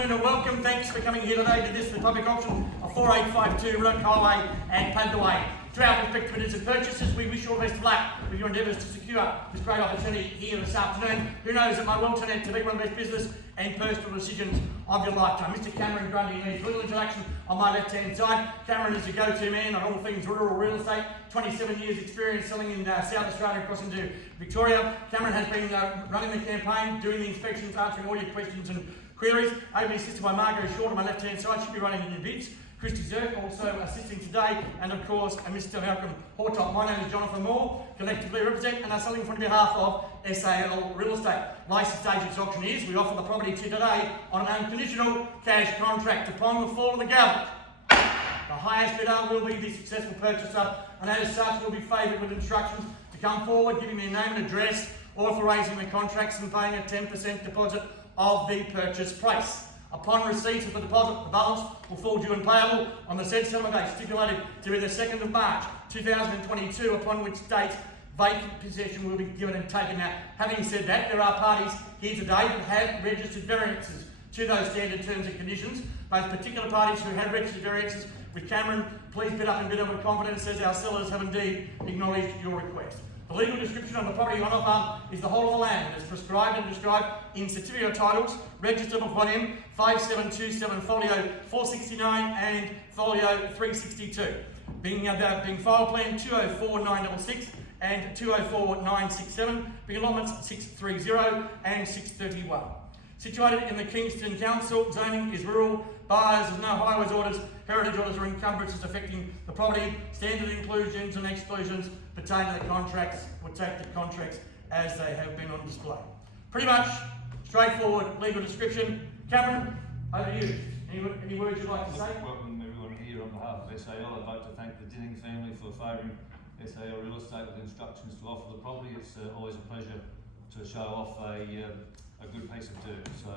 afternoon and welcome. Thanks for coming here today to this, the public auction of 4852 Rook Highway and Padway. To our prospective bidders and purchasers, we wish you all the best of luck with your endeavours to secure this great opportunity here this afternoon. Who knows, it might well turn out to be one of the best business and personal decisions of your lifetime. Mr. Cameron Grundy needs little introduction on my left-hand side. Cameron is the go-to man on all things rural real estate. 27 years experience selling in South Australia across into Victoria. Cameron has been running the campaign, doing the inspections, answering all your questions and queries. Ably assisted by Margot Short on my left-hand side, she'll be running in your bids. Christy Zirk also assisting today, and of course Mr. Malcolm Hortop. My name is Jonathan Moore, collectively represent and are selling on behalf of SAL Real Estate. Licensed agents auctioneers, we offer the property to today on an unconditional cash contract. Upon the fall of the gavel, the highest bidder will be the successful purchaser, and as such will be favoured with instructions to come forward, giving their name and address, authorising the contracts and paying a 10% deposit of the purchase price. Upon receipt of the deposit, the balance will fall due and payable on the said settlement date stipulated to be the 2nd of March 2022, upon which date vacant possession will be given and taken. Now, having said that, there are parties here today who have registered variances to those standard terms and conditions. Those particular parties who have registered variances with Cameron, please bid up and bid up with confidence, as our sellers have indeed acknowledged your request. The legal description of the property on offer is the whole of the land as prescribed and described in certificate of titles, registered with volume 5727, folio 469 and folio 362. Being file plan 204966 and 204967, being allotments 630 and 631. Situated in the Kingston Council, zoning is rural, buyers of no highways orders, heritage orders or encumbrances affecting the property, standard inclusions and exclusions pertaining to the contracts, will take the contracts as they have been on display. Pretty much straightforward legal description. Cameron, over to you. Any words you'd like to say? Welcome everyone here on behalf of SAL. I'd like to thank the Dinning family for favouring SAL Real Estate with instructions to offer the property. It's always a pleasure to show off a good piece of dirt. So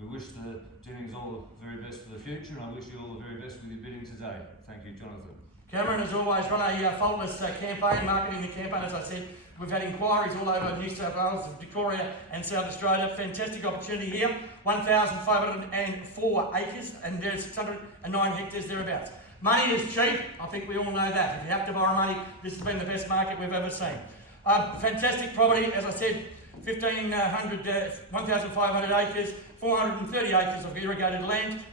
we wish the Dinnings all the very best for the future, and I wish you all the very best with your bidding today. Thank you, Jonathan. Cameron has always run a faultless campaign, marketing the campaign, as I said. We've had inquiries all over New South Wales, Victoria and South Australia. Fantastic opportunity here. 1,504 acres and there's 609 hectares thereabouts. Money is cheap. I think we all know that. If you have to borrow money, this has been the best market we've ever seen. Fantastic property, as I said, 1,500 acres, 430 acres of irrigated land,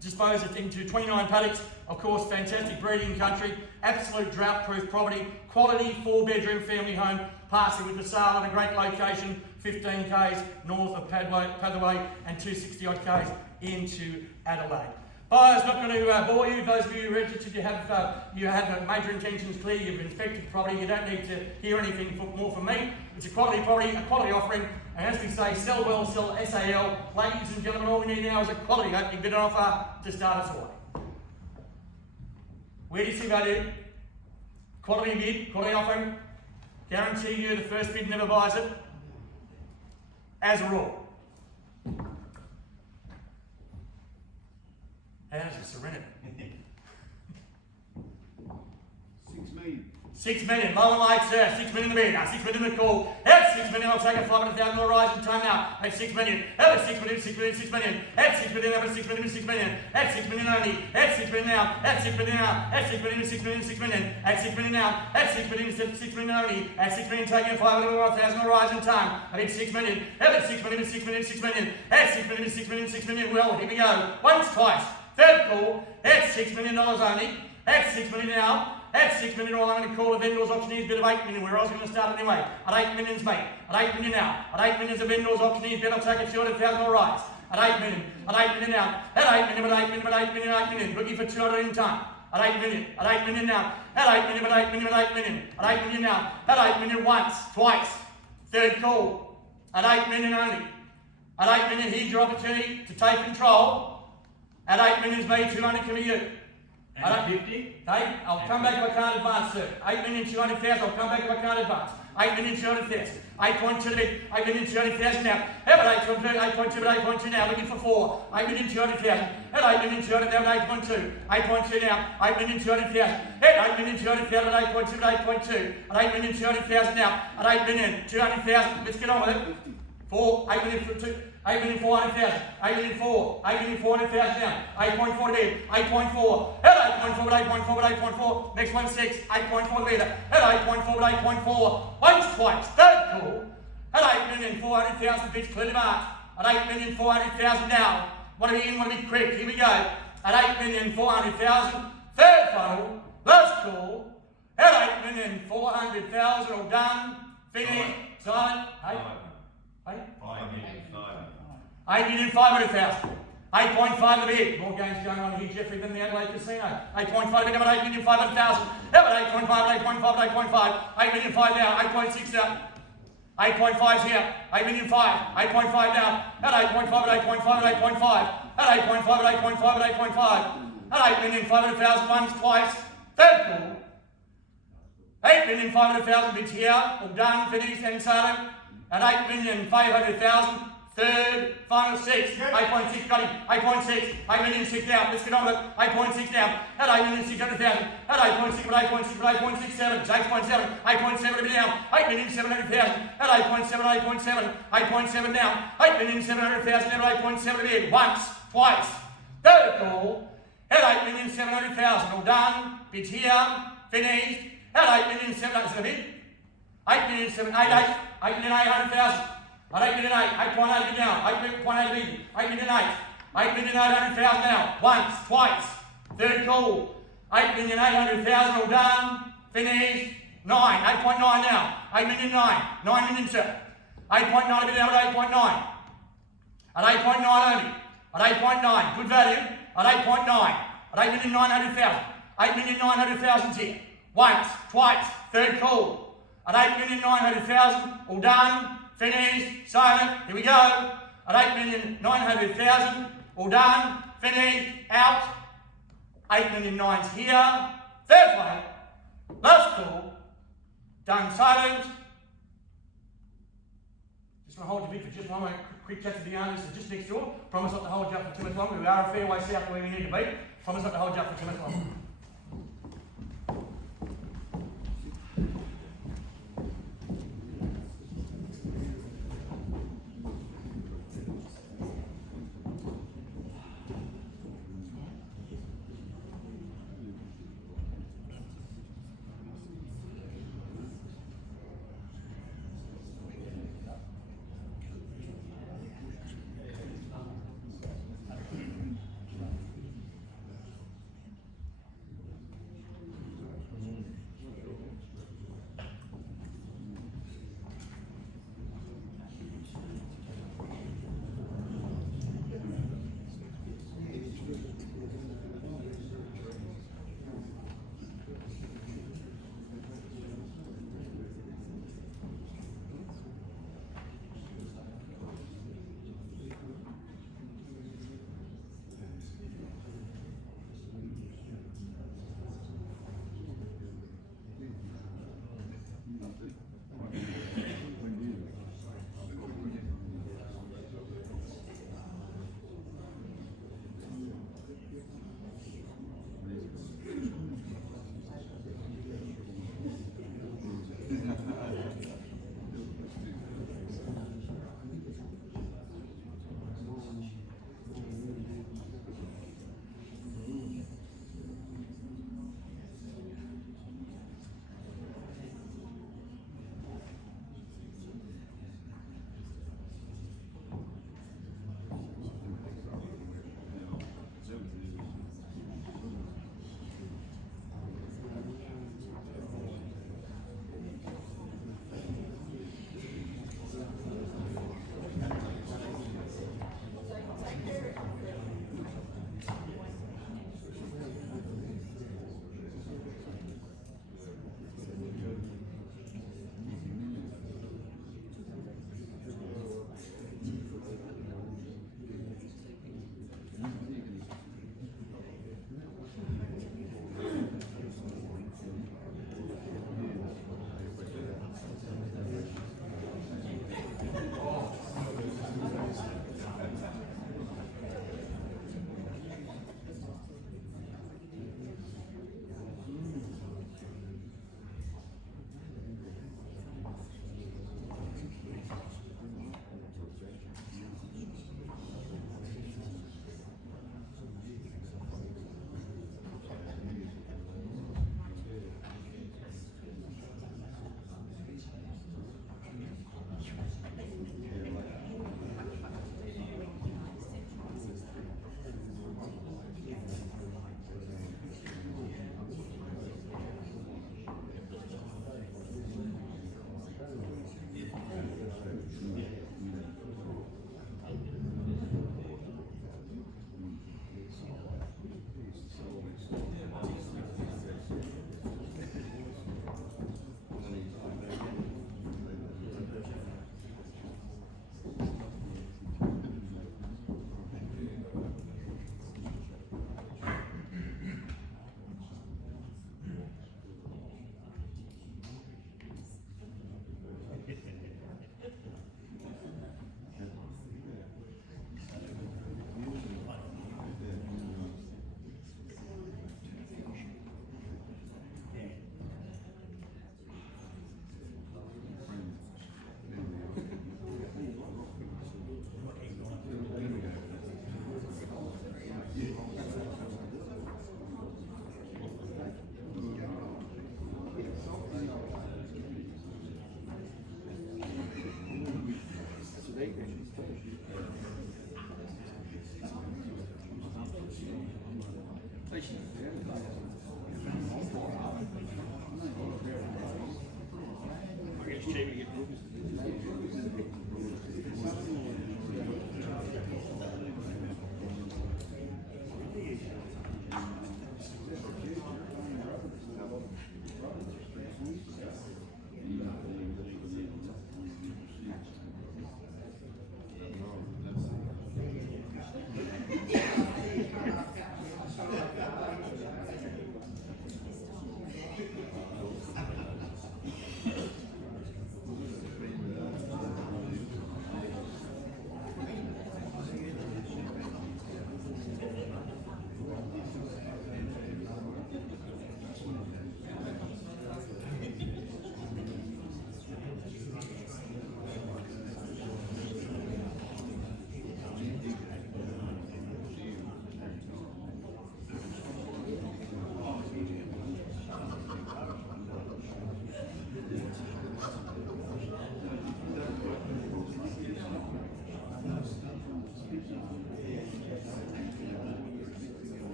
disposed into 29 paddocks. Of course, fantastic breeding country, absolute drought-proof property, quality 4-bedroom family home, passing with the sale in a great location, 15 k's north of Padway and 260 odd k's into Adelaide. Buyers, not going to bore you. Those of you who registered, you have major intentions clear. You've inspected the property. You don't need to hear anything more from me. It's a quality property, a quality offering, and as we say, sell well, sell SAL. Ladies and gentlemen, all we need now is a quality opening bid offer to start us away. Where do you see value? Quality bid, quality offering. Guarantee you the first bid never buys it. As a rule. How's the Serenity? 6 million. 6 million. Lower lights there. 6 million the bid. 6 million the call. At 6 million, I'll take a $500,000 rise in time now. At 6 million. At 6 million, 6 million, 6 million. At 6 million, at 6 million, 6 million. At 6 million only. At 6 million now. At 6 million now. At 6 million, 6 million, 6 million. At 6 million now. At 6 million, 6 million only. At 6 million, taking a $500,000 rise in time. At 6 million. At 6 million, 6 million, 6 million. At 6 million, 6 million, 6 million. Well, here we go. Once, twice. Third call. At $6 million only. At 6 million now. At 6 million, all I'm going to call a vendors auctioneers bid of 8 million, where I was going to start anyway. At 8 million's mate. At 8 million now. At 8 million's a vendors auctioneers bid, I'll take a $200,000 rise. At 8 million. At 8 million now. At 8 million, at 8 million, at 8 million, at 8 million. Looking for 200 in time. At 8 million. At 8 million now. At 8 million, at 8 million, at 8 million. At 8 million now. At 8 million once, twice. Third call. At 8 million only. At 8 million, here's your opportunity to take control. At 8 million's me, 200 can be you. And 50? Okay, I'll come back if I can't advance, sir. 8,200,000, I'll come back if I can't advance. 8,200,000. 8.2 to bid. 8,200,000 now. How about 8.2? 8.2, but 8.2 now. Looking for 4. 8,200,000. At 8,200,000, now 8.2. 8.2 now. 8,200,000. At 8,200,000, at 8.2, but 8.2. At 8,200,000 now. At 8,200,000. Let's get on with it. 4, 8 million for 2, 8 million 400,000, 8 million 4, 8 million 400,000 down, 8.4 to bid, 8.4, at 8.4 but 8.4 but 8.4, next one 6, 8.4 to bid, at 8.4 but 8.4, once, twice, third call, at 8,400,000 bids clearly marked, at 8,400,000 now, want to be in, want to be quick, here we go, at 8,400,000, third final, last call, at 8,400,000, all done, finished, silent, 8,500,000. 8.5 the bid. More games going on here, Jeffrey, than the Adelaide Casino. 8.5 to bid, 8,500,000. How about 8.5, 8.5, 8.5, 8 million 5 down, 8.6 down. 8.5's here, 8 million 5, 8.5 down. At 8.5 at 8.5 at 8.5. At 8.5 at 8.5 at 8.5. At 8,500,000 once, twice. Third call. 8,500,000 bids here, all done, finished, and silent. At 8,500,000, third, final 6, 8.6, got him, 8.6, 8,006 down, let's get on with it, 8.6 down, at 8,600,000, at 8.6, but 8.6, but 8.67, it's 8.7, 8.7 to be down, 8,700,000, at 8.7, 8.7, 8.7 down, 8,700,000, at 8.7 to be once, twice, third call, at 8,700,000, all done, bids here, finished, at 8,700,000, bid, 8,700,000, 8,800,000. At 8 million 8, 8.8 down, 8.8 million, 8 million 8, 8,800,000 now, once, twice, third call, 8,800,000 all done, finished, 9, 8.9 now, 8 million 9, 9 million sir, 8.9 a bit down at 8.9, at 8.9 only, at 8.9, good value, at 8.9, at 8,900,000, 8,900,000 here, once, twice, third call, at 8,900,000 all done, finished, silent, here we go, at 8,900,000, all done, finished, out, 8,900,000 here, third play, last call, done, silent, just want to hold your bid for just one moment, quick chat to the owners, just next door, promise not to hold you up for too much longer, we are a fair way south where we need to be, promise not to hold you up for too much longer.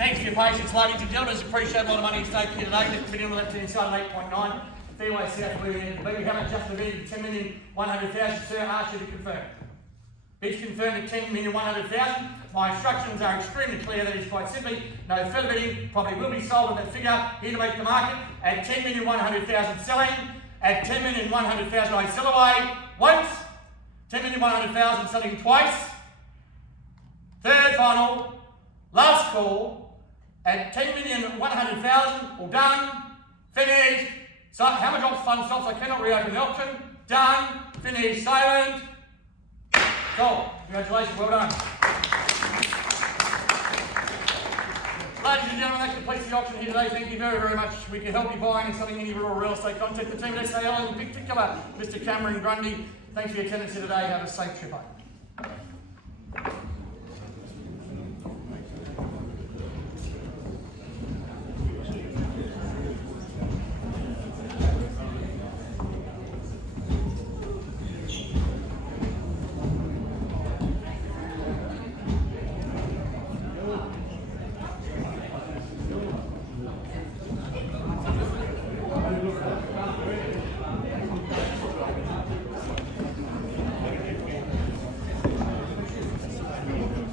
Thanks for your patience, ladies and gentlemen. Appreciate a lot of money at stake here today. Just on the left-hand side of 8.9. Fairway South where we need to be. We haven't just submitted 10,100,000, sir. Ask you to confirm. It's confirmed at 10,100,000. My instructions are extremely clear. That is quite simply no further bidding. Probably will be sold at that figure. Here to make the market at 10,100,000 selling. At 10,100,000 I sell away once. 10,100,000 selling twice. Third final, last call. At 10,100,000, all done, finished. So how much option fund stops? I cannot reopen the auction. Done, finished, silent. Cool. Congratulations, well done. Ladies and gentlemen, that completes the auction here today. Thank you very, very much. We can help you buying something in your rural real estate. Contact the team at SAL, in particular, Mr. Cameron Grundy. Thanks for your attendance here today. Have a safe trip home.